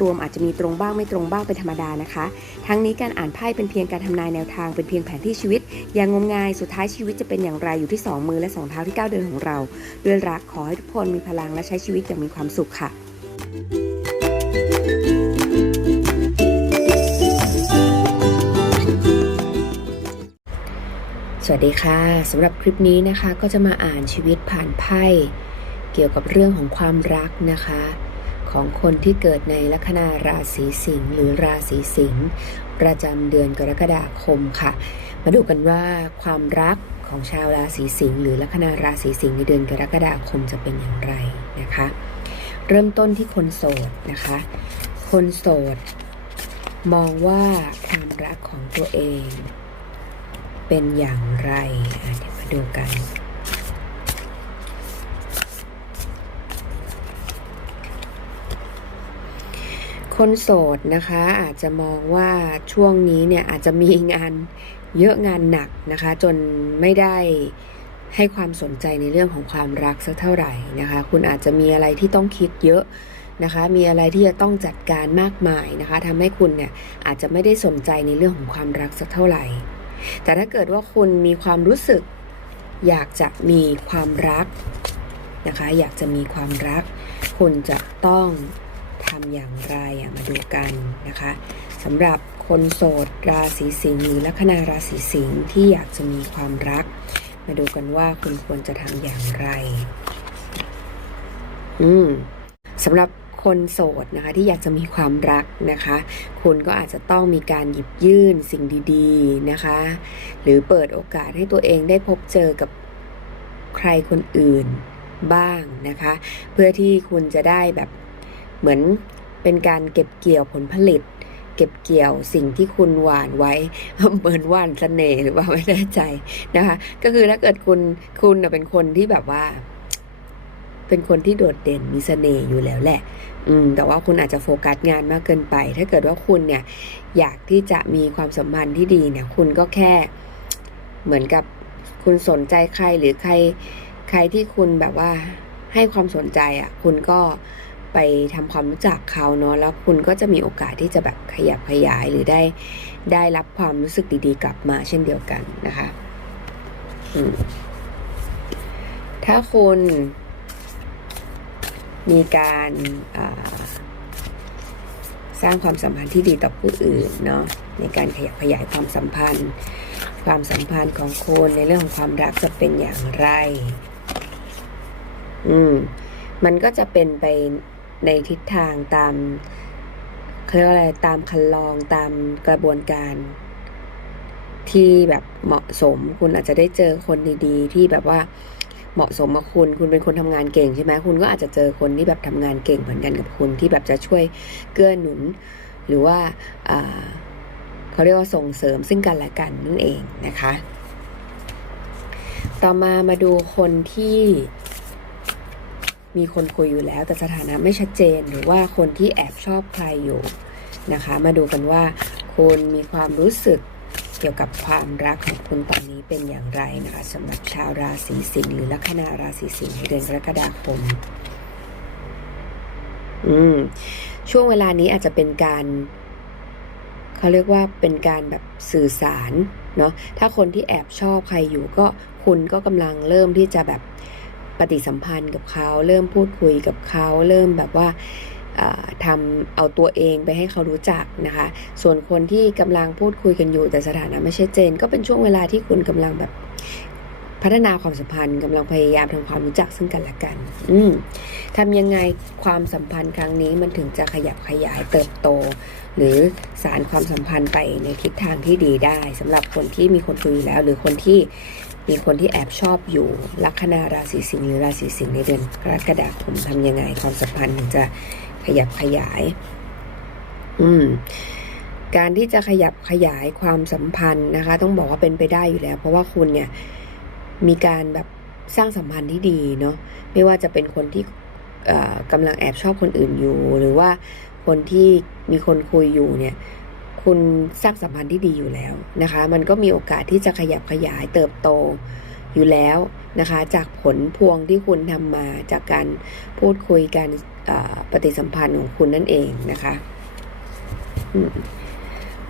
รวมอาจจะมีตรงบ้างไม่ตรงบ้างเป็นธรรมดานะคะ ทั้งนี้การอ่านไพ่เป็นเพียงการทำนายแนวทางเป็นเพียงแผนที่ชีวิต อย่างงมงายสุดท้ายชีวิตจะเป็นอย่างไรอยู่ที่สองมือและสองเท้าที่ก้าวเดินของเรา ด้วยรักขอให้ทุกคนมีพลังและใช้ชีวิตอย่างมีความสุขค่ะสวัสดีค่ะสำหรับคลิปนี้นะคะก็จะมาอ่านชีวิตผ่านไพ่เกี่ยวกับเรื่องของความรักนะคะ ของคนที่เกิดในลัคนาราศีสิงห์หรือราศีสิงห์ประจำเดือนกรกฎาคมค่ะ มาดูกันว่าความรักของชาวราศีสิงห์หรือลัคนาราศีสิงห์ในเดือนกรกฎาคมจะเป็นอย่างไรนะคะ เริ่มต้นที่คนโสดนะคะ คนโสด มองว่าความรักของตัวเอง เป็นอย่างไรเดี๋ยวมาดูกัน คนโสดนะคะ อาจจะมองว่าช่วงนี้เนี่ยอาจจะมีงานเยอะงานหนักนะคะ จนไม่ได้ให้ความสนใจในเรื่องของความรักสักเท่าไหร่นะคะ คุณอาจจะมีอะไรที่ต้องคิดเยอะนะคะ มีอะไรที่จะต้องจัดการมากมายนะคะทำให้คุณเนี่ยอาจจะไม่ได้สนใจในเรื่องของความรักสักเท่าไหร่ แต่ถ้าเกิดว่าคุณมีความรู้สึก อยากจะมีความรักนะคะ อยากจะมีความรัก คุณจะต้อง ทำอย่างไรมาดูกันนะคะสำหรับคนโสดราศีสิงห์หรือลัคนาราศีสิงห์ที่อยากจะมีความรัก มาดูกันว่าคุณควรจะทำอย่างไร อืมสำหรับคนโสดนะคะที่อยากจะมีความรักนะคะ คุณก็อาจจะต้องมีการหยิบยื่นสิ่งดีๆนะคะ หรือเปิดโอกาสให้ตัวเองได้พบเจอกับใครคนอื่นบ้างนะคะ เพื่อที่คุณจะได้แบบ เหมือนเป็นการเก็บเกี่ยวผลผลิต เก็บเกี่ยวสิ่งที่คุณหวานไว้ เหมือนหว่านเสน่ห์หรือว่าไม่แน่ใจนะคะ ก็คือถ้าเกิดคุณคุณน่ะเป็นคนที่แบบว่า เป็นคนที่โดดเด่นมีเสน่ห์อยู่แล้วแหละ อืม แต่ว่าคุณอาจจะโฟกัสงานมากเกินไป ถ้าเกิดว่าคุณเนี่ย อยากที่จะมีความสัมพันธ์ที่ดีเนี่ย คุณก็แค่เหมือนกับคุณสนใจใครหรือใครใครที่คุณแบบว่าให้ความสนใจอะ คุณก็ ไปทำความรู้จักเขาเนาะแล้วคุณก็จะมีโอกาสที่จะแบบขยับขยายหรือได้ได้รับความรู้สึกดีๆ กลับมาเช่นเดียวกันนะคะถ้าคุณมีการสร้างความสัมพันธ์ที่ดีต่อผู้อื่นเนาะในการขยับขยายความสัมพันธ์ ความสัมพันธ์ของคุณในเรื่องของความรักจะเป็นอย่างไร อืมมันก็จะเป็นไป ในทิศทางตามเขาเรียกว่าอะไรตามคันลองตามกระบวนการที่แบบเหมาะสมคุณอาจจะได้เจอคนดีๆ ที่แบบว่าเหมาะสมกับคุณ คุณเป็นคนทำงานเก่งใช่ไหมคุณก็อาจจะเจอคนที่แบบทำงานเก่งเหมือนกันกับคุณที่แบบจะช่วยเกื้อหนุน หรือว่าอ่าเขาเรียกว่าส่งเสริมซึ่งกันและกันนั่นเองนะคะ ต่อมามาดูคนที่ มีคนคุยอยู่แล้ว แต่สถานะไม่ชัดเจนหรือว่าคนที่แอบชอบใครอยู่นะคะ มาดูกันว่าคุณมีความรู้สึกเกี่ยวกับความรักของคุณตอนนี้เป็นอย่างไรนะคะสำหรับชาวราศีสิงห์หรือลัคนาราศีสิงห์ในเดือนกรกฎาคมอืมช่วงเวลานี้อาจจะเป็นการเขาเรียกว่าเป็นการแบบสื่อสารเนาะถ้าคนที่แอบชอบใครอยู่ก็คุณก็กำลังเริ่มที่จะแบบ ปฏิสัมพันธ์กับเขา เริ่มพูดคุยกับเขา เริ่มแบบว่าทำเอาตัวเองไปให้เขารู้จักนะคะ ส่วนคนที่กำลังพูดคุยกันอยู่แต่สถานะไม่ใชัดเจน ก็เป็นช่วงเวลาที่คุณกำลังแบบพัฒนาความสัมพันธ์กำลังพยายามทำความรู้จักซึ่งกันและกัน อืมทำยังไงความสัมพันธ์ครั้งนี้มันถึงจะขยับขยายเติบโต หรือสารความสัมพันธ์ไปในทิศทางที่ดีได้สำหรับคนที่มีคนคุยอยู่แล้ว หรือคนที่ มีคนที่แอบชอบอยู่ลัคนาราศีสิงห์หรือราศีสิงห์ในเดือนกรกฎาคมทำยังไงความสัมพันธ์ถึงจะขยับขยาย อืมการที่จะขยับขยายความสัมพันธ์นะคะ ต้องบอกว่าเป็นไปได้อยู่แล้ว เพราะว่าคุณเนี่ยมีการแบบสร้างสัมพันธ์ที่ดีเนาะไม่ว่าจะเป็นคนที่กำลังแอบชอบคนอื่นอยู่ หรือว่าคนที่มีคนคุยอยู่เนี่ย คุณสร้างสัมพันธ์ที่ดีอยู่แล้วนะคะ มันก็มีโอกาสที่จะขยับขยายเติบโตอยู่แล้วนะคะ จากผลพวงที่คุณทำมาจากการพูดคุยกันปฏิสัมพันธ์ของคุณนั่นเองนะคะ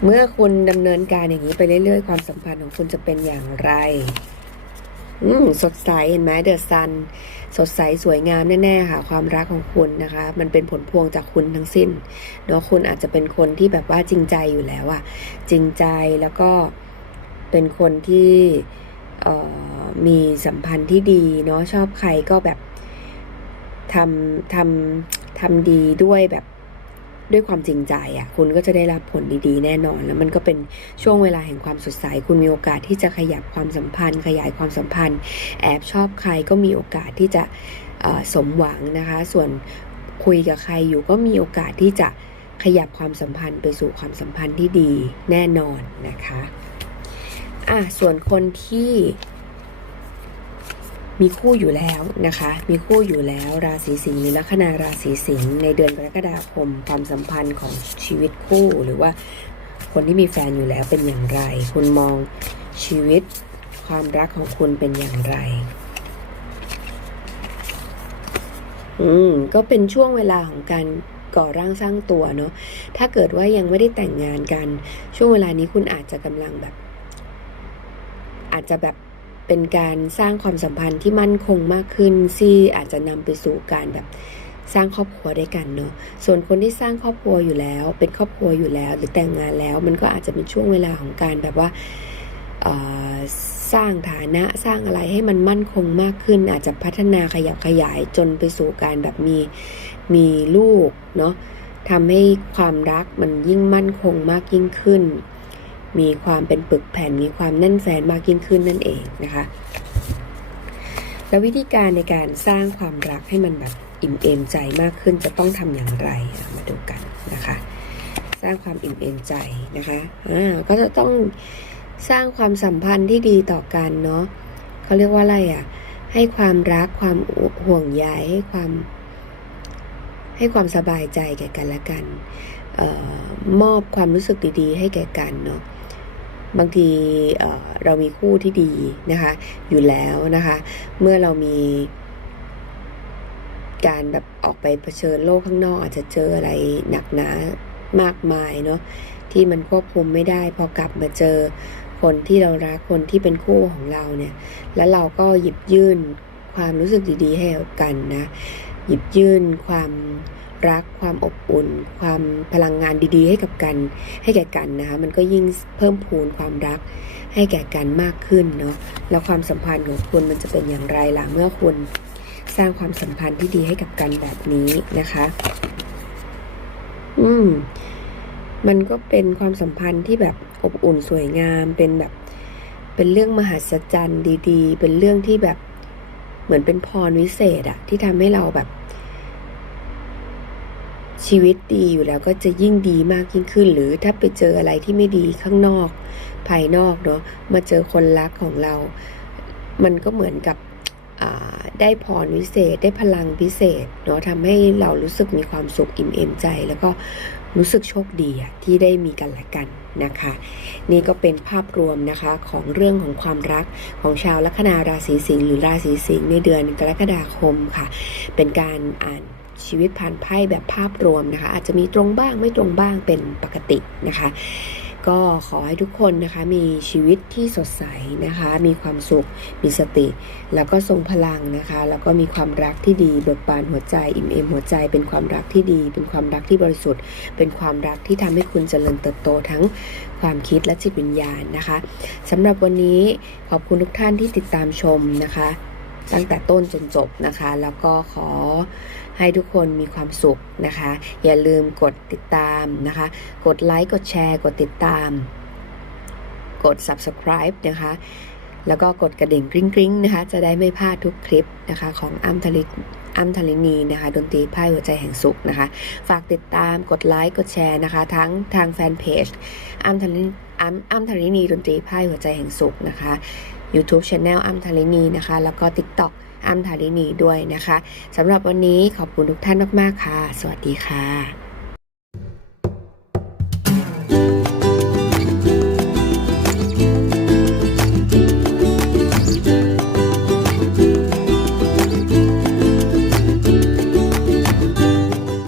เมื่อคุณดำเนินการอย่างนี้ไปเรื่อยๆ ความสัมพันธ์ของคุณจะเป็นอย่างไร อืม สดใสเห็นไหมเดอะซัน สดใสสวยงามแน่ๆค่ะ ความรักของคุณนะคะ มันเป็นผลพวงจากคุณทั้งสิ้นเนาะคุณอาจจะเป็นคนที่แบบว่าจริงใจอยู่แล้วอะจริงใจแล้วก็เป็นคนที่มีสัมพันธ์ที่ดีเนาะชอบใครก็แบบทำทำทำดีด้วยแบบ ด้วยความจริงใจอะ่ะคุณก็จะได้รับผลดีๆ แน่นอน แล้วมันก็เป็นช่วงเวลาแห่งความสดใส คุณมีโอกาสที่จะขยับความสัมพันธ์ ขยายความสัมพันธ์ แอบชอบใครก็มีโอกาสที่จะสมหวังนะคะ ส่วนคุยกับใครอยู่ก็มีโอกาสที่จะขยับความสัมพันธ์ไปสู่ความสัมพันธ์ที่ดีแน่นอนนะคะอะส่วนคนที่ มีคู่อยู่แล้วนะคะ มีคู่อยู่แล้วราศีสิงห์หรือลัคนาราศีสิงห์ในเดือนกรกฎาคมความสัมพันธ์ของชีวิตคู่หรือว่าคนที่มีแฟนอยู่แล้วเป็นอย่างไร คุณมองชีวิตความรักของคุณเป็นอย่างไร อืม ก็เป็นช่วงเวลาของการก่อร่างสร้างตัวเนาะ ถ้าเกิดว่ายังไม่ได้แต่งงานกัน ช่วงเวลานี้คุณอาจจะกำลังแบบ อาจจะแบบ เป็นการสร้างความสัมพันธ์ที่มั่นคงมากขึ้นที่อาจจะนำไปสู่การแบบสร้างครอบครัวด้วยกันเนาะ ส่วนคนที่สร้างครอบครัวอยู่แล้ว เป็นครอบครัวอยู่แล้ว หรือแต่งงานแล้ว มันก็อาจจะเป็นช่วงเวลาของการแบบว่าสร้างฐานะสร้างอะไรให้มันมั่นคงมากขึ้น อาจจะพัฒนาขยับขยายจนไปสู่การแบบมีมีลูกเนาะทำให้ความรักมันยิ่งมั่นคงมากยิ่งขึ้น มีความเป็นปึกแผ่น มีความแน่นแฟนมากยิ่งขึ้นนั่นเองนะคะแล้ววิธีการในการสร้างความรักให้มันแบบอิ่มเอมใจมากขึ้นจะต้องทำอย่างไรมาดูกันนะคะ สร้างความอิ่มเอมใจนะคะอ่าก็จะต้องสร้างความสัมพันธ์ที่ดีต่อกันเนาะเขาเรียกว่าอะไรอะให้ความรักความห่วงใยให้ความ ให้ความสบายใจแก่กันและกันออมอบความรู้สึกดีๆ ให้แก่กันเนาะ บางทีเอ่อเรามีคู่ที่ดีนะคะ อยู่แล้วนะคะ เมื่อเรามีการแบบออกไปเผชิญโลกข้างนอก อาจจะเจออะไรหนักหนามากมายเนาะที่มันควบคุมไม่ได้ พอกลับมาเจอคนที่เรารักคนที่เป็นคู่ของเราเนี่ย แล้วเราก็หยิบยื่นความรู้สึกดีๆให้กันนะ หยิบยื่นความ รัก ความอบอุ่น ความพลังงานดีๆ ให้กับกัน ให้แก่กันนะคะ มันก็ยิ่งเพิ่มพูนความรักให้แก่กันมากขึ้นเนาะ แล้วความสัมพันธ์ของคุณมันจะเป็นอย่างไรล่ะเมื่อคุณสร้างความสัมพันธ์ที่ดีให้กับกันแบบนี้นะคะ อืม มันก็เป็นความสัมพันธ์ที่แบบอบอุ่นสวยงาม เป็นแบบ เป็นเรื่องมหัศจรรย์ดี ๆ เป็นเรื่องที่แบบ เหมือนเป็นพรวิเศษอะที่ทำให้เราแบบ ชีวิตดีอยู่แล้วก็จะยิ่งดีมากยิ่งขึ้น หรือถ้าไปเจออะไรที่ไม่ดีข้างนอก ภายนอกเนาะมาเจอคนรักของเรา มันก็เหมือนกับได้พรวิเศษได้พลังพิเศษเนาะทำให้เรารู้สึกมีความสุขอิ่มเอมใจ แล้วก็รู้สึกโชคดีที่ได้มีกันและกันนะคะ นี่ก็เป็นภาพรวมนะคะของเรื่องของความรักของชาวลัคนาราศีสิงห์หรือราศีสิงห์ในเดือนกรกฎาคมค่ะ เป็นการอ่าน ชีวิตผ่านไพ่แบบภาพรวมนะคะ อาจจะมีตรงบ้างไม่ตรงบ้างเป็นปกตินะคะ ก็ขอให้ทุกคนนะคะมีชีวิตที่สดใสนะคะ มีความสุข มีสติ แล้วก็ทรงพลังนะคะ แล้วก็มีความรักที่ดีเบิกบานหัวใจอิ่มเอมหัวใจ เป็นความรักที่ดี เป็นความรักที่บริสุทธิ์ เป็นความรักที่ทำให้คุณเจริญเติบโตทั้งความคิดและจิตวิญญาณนะคะสำหรับวันนี้ขอบคุณทุกท่านที่ติดตามชมนะคะตั้งแต่ต้นจนจบนะคะ แล้วก็ขอ ให้ทุกคนมีความสุขนะคะ อย่าลืมกดติดตามนะคะ กดไลค์กดแชร์ กดติดตาม กด subscribe นะคะ แล้วก็กดกระดิ่งกริ๊งกริ๊งนะคะ จะได้ไม่พลาดทุกคลิปนะคะ ของอัมทลิอัมทลินีนะคะ ดนตรีไพ่หัวใจแห่งสุขนะคะ ฝากติดตามกดไลค์กดแชร์นะคะ ทั้งทางแฟนเพจอัมทลิอัมอัมทลินีดนตรีไพ่หัวใจแห่งสุขนะคะ YouTube Channel อัมทารินีนะคะ แล้วก็ TikTok อัมทารินีด้วยนะคะสำหรับวันนี้ขอบคุณทุกท่านมาก ๆ ค่ะ สวัสดีค่ะ